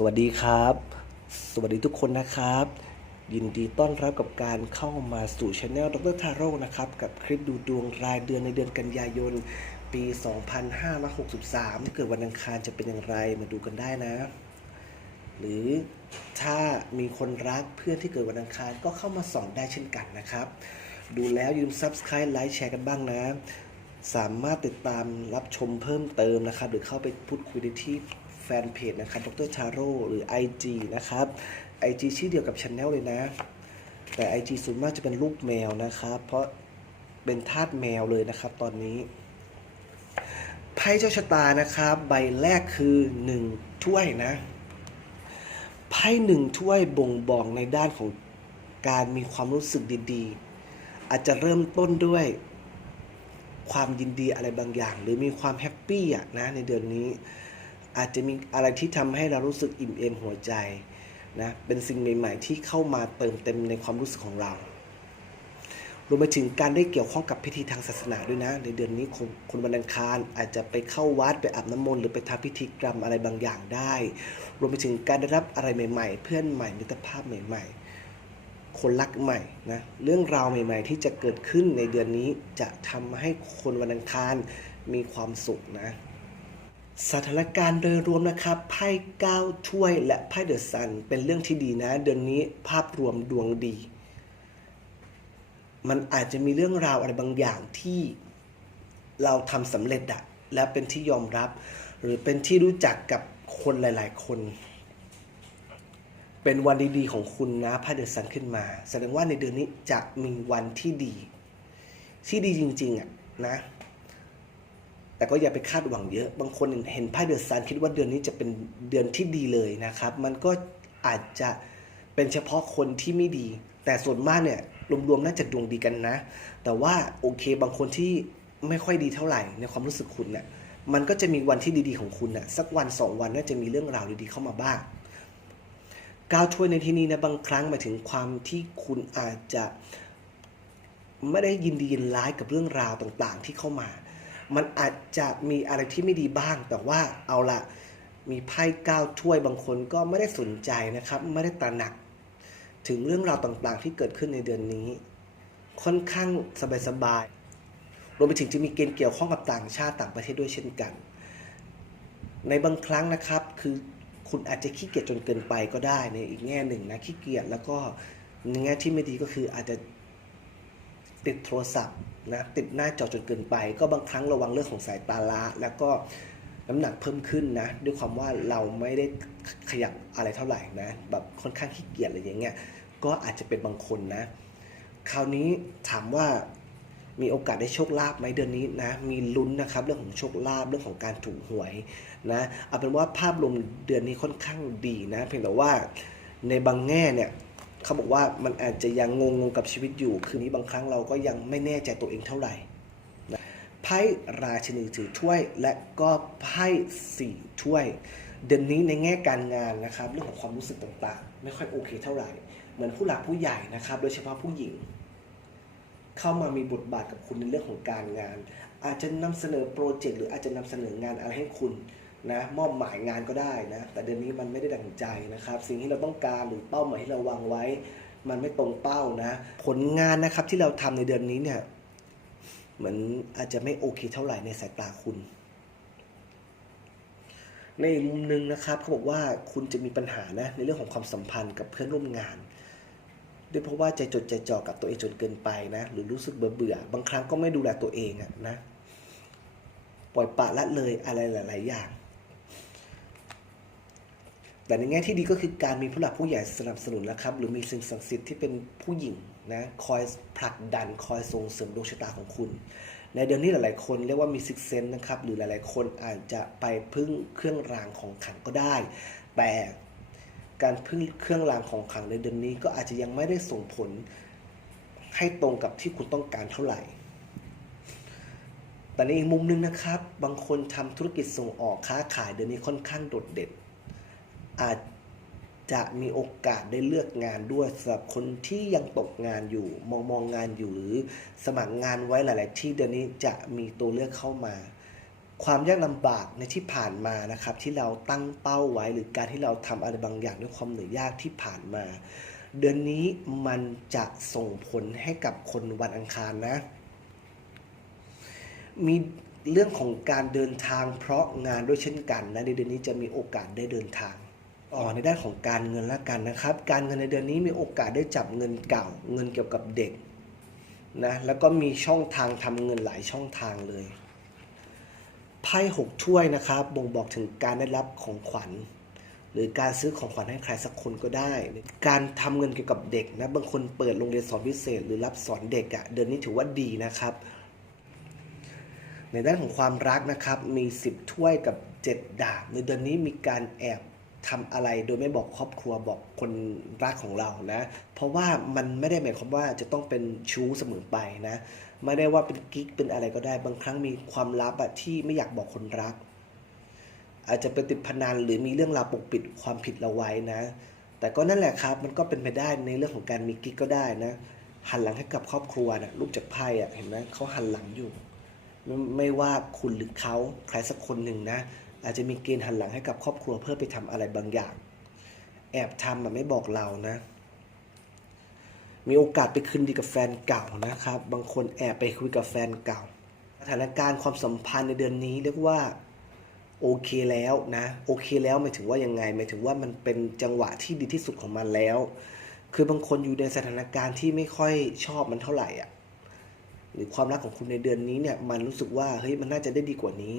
สวัสดีครับ สวัสดีทุกคนนะครับ ยินดีต้อนรับกับการเข้ามาสู่ช anel ดรทาโร่นะครับ กับคลิปดูดวงรายเดือนในเดือนกันยายน ปี 2563ที่เกิดวันอังคารจะเป็นอย่างไรมาดูกันได้นะ หรือถ้ามีคนรักเพื่อนที่เกิดวันอังคารก็เข้ามาส่องได้เช่นกันนะครับ ดูแล้วยืม subscribe ไลค์แชร์กันบ้างนะสามารถติดตามรับชมเพิ่มเติมนะครับ หรือเข้าไปพูดคุยได้ที่ ฟนเพจนะครับดรชาโร่หรือ IG นะครับ IG ชื่อเดียวกับช anel เลยนะ แต่ IG ส่วนมากจะเป็นรูปแมวนะครับ เพราะเป็นทาสแมวเลยนะครับตอนนี้ไพ่เจ้าชะตานะครับ ใบแรกคือ 1 ถ้วยนะไพ่หนึ่งถ้วยบ่งบอกในด้านของการมีความรู้สึกดีๆ อาจจะเริ่มต้นด้วยความยินดีอะไรบางอย่าง หรือมีความแฮปปี้อะนะในเดือนนี้ อาจจะมีอะไรที่ทำให้เรารู้สึกอิ่มเอมหัวใจนะเป็นสิ่งใหม่ ๆ ที่เข้ามาเติมเต็มในความรู้สึกของเรารวมไปถึงการได้เกี่ยวข้องกับพิธีทางศาสนาด้วยนะ ในเดือนนี้คนคนวันอังคารอาจจะไปเข้าวัดไปอาบน้ำมนต์หรือไปทำพิธีกรรมอะไรบางอย่างได้ รวมไปถึงการได้รับอะไรใหม่ ๆ เพื่อนใหม่มิตรภาพใหม่ ๆ คนรักใหม่นะเรื่องราวใหม่ ๆ ที่จะเกิดขึ้นในเดือนนี้จะทำให้คนวันอังคารมีความสุขนะ สถานการณ์โดยรวมนะครับไพ่ก้าถ้วยและไพ่เดอะซันเป็นเรื่องที่ดีนะ เดือนนี้ภาพรวมดวงดี มันอาจจะมีเรื่องราวอะไรบางอย่างที่เราทำสำเร็จอะและเป็นที่ยอมรับ หรือเป็นที่รู้จักกับคนหลาย ๆ คน เป็นวันดีๆของคุณนะไพ่เดอะซันขึ้นมา แสดงว่าในเดือนนี้จะมีวันที่ดี ที่ดีจริงๆอะนะ แต่ก็อย่าไปคาดหวังเยอะ บางคนเห็นไพ่เดือนซันคิดว่าเดือนนี้จะเป็นเดือนที่ดีเลยนะครับ มันก็อาจจะเป็นเฉพาะคนที่ไม่ดี แต่ส่วนมากเนี่ยรวมๆน่าจะดวงดีกันนะ แต่ว่าโอเคบางคนที่ไม่ค่อยดีเท่าไหร่ในความรู้สึกคุณเนี่ยมันก็จะมีวันที่ดีๆของคุณน่ะสักวันสองวันน่าจะมีเรื่องราวดีๆเข้ามาบ้างก้าวถ้วยในที่นี้นะบางครั้งหมายถึงความที่คุณอาจจะไม่ได้ยินดียินร้ายกับเรื่องราวต่างๆ ที่เข้ามา มันอาจจะมีอะไรที่ไม่ดีบ้าง แต่ว่าเอาละมีไพ่ก้าวถ้วยบางคนก็ไม่ได้สนใจนะครับ ไม่ได้ตระหนัก ถึงเรื่องราวต่างๆที่เกิดขึ้นในเดือนนี้ ค่อนข้างสบายๆรวมไปถึงจะมีเกณฑ์เกี่ยวข้องกับต่างชาติต่างประเทศด้วยเช่นกัน ในบางครั้งนะครับ คือคุณอาจจะขี้เกียจจนเกินไปก็ได้ในอีกแง่หนึ่งนะขี้เกียจแล้วก็ในแง่ที่ไม่ดีก็คืออาจจะติดโทรศัพท์ นะติดหน้าจอจนเกินไป ก็บางครั้งระวังเรื่องของสายตาล้าแล้วก็น้ำหนักเพิ่มขึ้นนะ ด้วยความว่าเราไม่ได้ขยับอะไรเท่าไหร่นะ แบบค่อนข้างขี้เกียจอะไรอย่างเงี้ยก็อาจจะเป็นบางคนนะ คราวนี้ถามว่ามีโอกาสได้โชคลาภไหมเดือนนี้นะมีลุ้นนะครับเรื่องของโชคลาภเรื่องของการถูกหวยนะเอาเป็นว่าภาพรวมเดือนนี้ค่อนข้างดีนะ เพียงแต่ว่าในบางแง่เนี่ย เขาบอกว่ามันอาจจะยังงงงๆกับชีวิตอยู่ คือนี้บางครั้งเราก็ยังไม่แน่ใจตัวเองเท่าไหร่ไพ่ราชินีถือถ้วย และก็ไพ่สี่ถ้วย เดือนนี้ในแง่การงานนะครับเรื่องของความรู้สึกต่างๆ ไม่ค่อยโอเคเท่าไหร่ เหมือนผู้หลักผู้ใหญ่นะครับ โดยเฉพาะผู้หญิง เข้ามามีบทบาทกับคุณในเรื่องของการงาน อาจจะนำเสนอโปรเจกต์หรืออาจจะนำเสนองานอะไรให้คุณ นะมอบหมายงานก็ได้นะ แต่เดือนนี้มันไม่ได้ดังใจนะครับ สิ่งที่เราต้องการหรือเป้าหมายที่เราวางไว้ มันไม่ตรงเป้านะ ผลงานนะครับที่เราทำในเดือนนี้เนี่ยเหมือนอาจจะไม่โอเคเท่าไหร่ในสายตาคุณ ในมุมหนึ่งนะครับเขาบอกว่าคุณจะมีปัญหานะในเรื่องของความสัมพันธ์กับเพื่อนร่วมงานด้วยเพราะว่าใจจดใจจ่อกับตัวเองจนเกินไปนะ หรือรู้สึกเบื่อเบื่อๆบางครั้งก็ไม่ดูแลตัวเองอะนะ ปล่อยปละละเลยอะไรหลาย ๆ อย่าง แต่ในแง่ที่ดีก็คือการมีผู้หลักผู้ใหญ่สนับสนุนนะครับ หรือมีสิ่งศักดิ์สิทธิ์ที่เป็นผู้หญิงนะคอยผลักดันคอยส่งเสริมดวงชะตาของคุณในเดือนนี้หลาย ๆ คนเรียกว่ามีซิกเซนนะครับ หรือหลาย ๆ คนอาจจะไปพึ่งเครื่องรางของขลังก็ได้ แต่การพึ่งเครื่องรางของขลังในเดือนนี้ก็อาจจะยังไม่ได้ส่งผลให้ตรงกับที่คุณต้องการเท่าไหร่ แต่ในอีกมุมหนึงนะครับ บางคนทำธุรกิจส่งออกค้าขายเดือนนี้ค่อนข้างโดดเด่น อาจจะมีโอกาสได้เลือกงานด้วยสำหรับคนที่ยังตกงานอยู่ มองมองงานอยู่หรือสมัครงานไว้หลาย ๆ ที่เดือนนี้จะมีตัวเลือกเข้ามา ความยากลำบากในที่ผ่านมานะครับ ที่เราตั้งเป้าไว้หรือการที่เราทำอะไรบางอย่างด้วยความเหนื่อยยากที่ผ่านมา เดือนนี้มันจะส่งผลให้กับคนวันอังคารนะ มีเรื่องของการเดินทางเพราะงานด้วยเช่นกันนะในเดือนนี้จะมีโอกาสได้เดินทาง ในด้านของการเงินละกันนะครับ การเงินในเดือนนี้มีโอกาสได้จับเงินเก่า เงินเกี่ยวกับเด็กนะแล้วก็มีช่องทางทำเงินหลายช่องทางเลยไพ่หกถ้วยนะครับ บ่งบอกถึงการได้รับของขวัญ หรือการซื้อของขวัญให้ใครสักคนก็ได้ การทำเงินเกี่ยวกับเด็กนะบางคนเปิดโรงเรียนสอนพิเศษ หรือรับสอนเด็กอะ่ะเดือนนี้ถือว่าดีนะครับ ในด้านของความรักนะครับมี 10 ถ้วยกับ 7 ดาบในเดือนนี้มีการแอบ ทำอะไรโดยไม่บอกครอบครัวบอกคนรักของเรานะ เพราะว่ามันไม่ได้หมายความว่าจะต้องเป็นชู้เสมอไปนะ ไม่ได้ว่าเป็นกิ๊กเป็นอะไรก็ได้ บางครั้งมีความลับอะที่ไม่อยากบอกคนรัก อาจจะเป็นติดพนันหรือมีเรื่องราวปกปิดความผิดเราไว้นะ แต่ก็นั่นแหละครับ มันก็เป็นไปได้ในเรื่องของการมีกิ๊กก็ได้นะ หันหลังให้กับครอบครัวนะลูกจากไพ่อะเห็นไหมเขาหันหลังอยู่ ไม่ว่าคุณหรือเขาใครสักคนหนึ่งนะ อาจจะมีเกณฑ์หันหลังให้กับครอบครัวเพื่อไปทำอะไรบางอย่าง แอบทำมันไม่บอกเรานะ มีโอกาสไปคืนดีกับแฟนเก่านะครับ บางคนแอบไปคุยกับแฟนเก่า สถานการณ์ความสัมพันธ์ในเดือนนี้เรียกว่าโอเคแล้วนะ โอเคแล้วหมายถึงว่ายังไงหมายถึงว่ามันเป็นจังหวะที่ดีที่สุดของมันแล้ว คือบางคนอยู่ในสถานการณ์ที่ไม่ค่อยชอบมันเท่าไหร่อะหรือความรักของคุณในเดือนนี้เนี่ยมันรู้สึกว่าเฮ้ยมันน่าจะได้ดีกว่านี้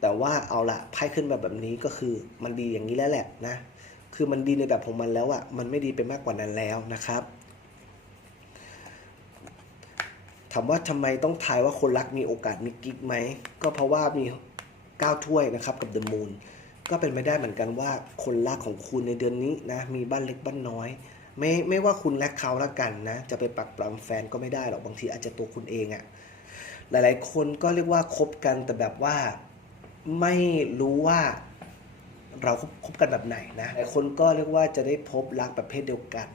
แต่ว่าเอาละไพ่ขึ้นแบบแบบนี้ก็คือมันดีอย่างนี้แล้วแหละนะ คือมันดีในแบบของมันแล้วอะ่ะมันไม่ดีไปมากกว่านั้นแล้วนะครับ ถามว่าทำไมต้องทายว่าคนรักมีโอกาสมีกิ๊กไหม ก็เพราะว่ามี9ถ้วยนะครับกับ The Moon ก็เป็นไปได้เหมือนกันว่าคนรักของคุณในเดือนนี้นะ มีบ้านเล็กบ้านน้อย ไม่ไม่ว่าคุณและเขาละกันนะ จะไปปักปรำแฟนก็ไม่ได้หรอกบางทีอาจจะตัวคุณเองอะหลาย ๆ คนก็เรียกว่าคบกันแต่แบบว่า ไม่รู้ว่าเราคบคบกันแบบไหนนะหลายคนก็เรียกว่าจะได้พบรักแบบเพศเดียวกัน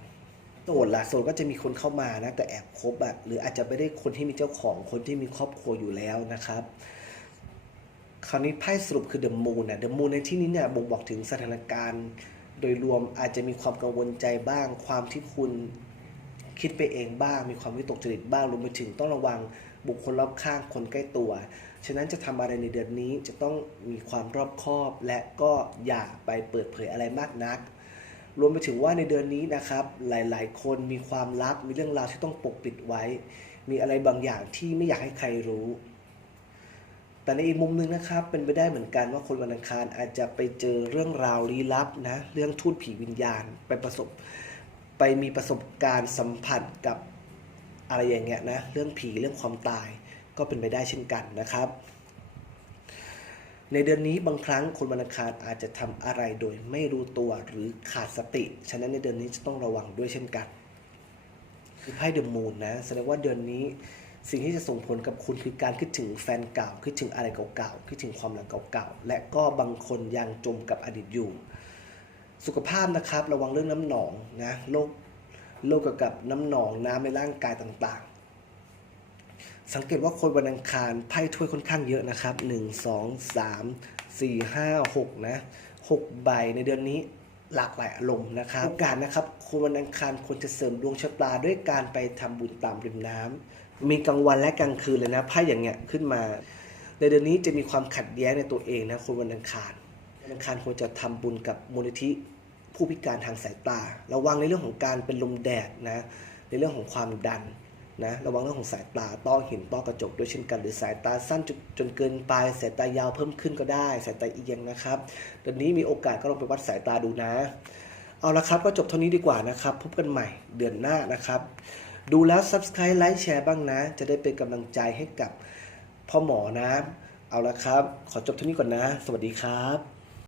โสดละโสดก็จะมีคนเข้ามานะแต่แอบคบอะหรืออาจจะไม่ได้คนที่มีเจ้าของคนที่มีครอบครัวอยู่แล้วนะครับ คราวนี้ไพ่สรุปคือ The Moon นะ The m o o ในที่นี้เนี่ยบ่งบอกถึงสถานการณ์ โดยรวมอาจจะมีความกังวลใจบ้าง ความที่คุณคิดไปเองบ้าง มีความวิตกจริตบ้างรวมไปถึงต้องระวังบุคคลรอบข้างคนใกล้ตัว ฉะนั้นจะทำอะไรในเดือนนี้จะต้องมีความรอบคอบ และก็อย่าไปเปิดเผยอะไรมากนัก รวมไปถึงว่าในเดือนนี้นะครับ หลายๆ คนมีความลับมีเรื่องราวที่ต้องปกปิดไว้ มีอะไรบางอย่างที่ไม่อยากให้ใครรู้ แต่ในอีกมุมหนึ่งนะครับ เป็นไปได้เหมือนกันว่าคนวันอังคารอาจจะไปเจอเรื่องราวลี้ลับนะเรื่องทูตผีวิญญาณไปประสบ ไปมีประสบการณ์สัมผัสกับอะไรอย่างเงี้ยนะเรื่องผีเรื่องความตาย ก็เป็นไปได้เช่นกันนะครับ ในเดือนนี้บางครั้งคนวันอังคารอาจจะทำอะไรโดยไม่รู้ตัวหรือขาดสติ ฉะนั้นในเดือนนี้จะต้องระวังด้วยเช่นกันคือไพ่เดอะมูนนะแสดงว่าเดือนนี้สิ่งที่จะส่งผลกับคุณคือการคิดถึงแฟนเก่า คิดถึงอะไรเก่าๆคิดถึงความหลังเก่าๆและก็บางคนยังจมกับอดีตอยู่ สุขภาพนะครับ ระวังเรื่องน้ำหนองนะโรคโรคเกี่ยวกับน้ำหนองน้ำในร่างกายต่างๆ สังเกตว่าคนวันอังคารไพ่ถ้วยค่อนข้างเยอะนะครับหนึ่งสองสามสี่ห้าหกนะหกใบในเดือนนี้หลากหลายอารมณ์นะครับโอกาสนะครับคนวันอังคารควรจะเสริมดวงชะตาด้วยการไปทำบุญตามริมน้ำมีกลางวันและกลางคืนเลยนะไพ่อย่างเงี้ยขึ้นมา ในเดือนนี้จะมีความขัดแย้งในตัวเองนะคนวันอังคารวันอังคารควรจะทำบุญกับมูลนิธิผู้พิการทางสายตา ระวังในเรื่องของการเป็นลมแดดนะในเรื่องของความดัน นะระวังเรื่องของสายตาต้อหินต้อกระจกด้วยเช่นกัน หรือสายตาสั้นจนจนเกินไป สายตายาวเพิ่มขึ้นก็ได้ สายตาเอียงนะครับเดือนนี้มีโอกาสก็ลองไปวัดสายตาดูนะ เอาละครับก็จบเท่านี้ดีกว่านะครับ พบกันใหม่เดือนหน้านะครับ ดูแล้ว Subscribe ไลค์แชร์บ้างนะ จะได้เป็นกำลังใจให้กับพ่อหมอนะ เอาละครับ ขอจบเท่านี้ก่อนนะ สวัสดีครับ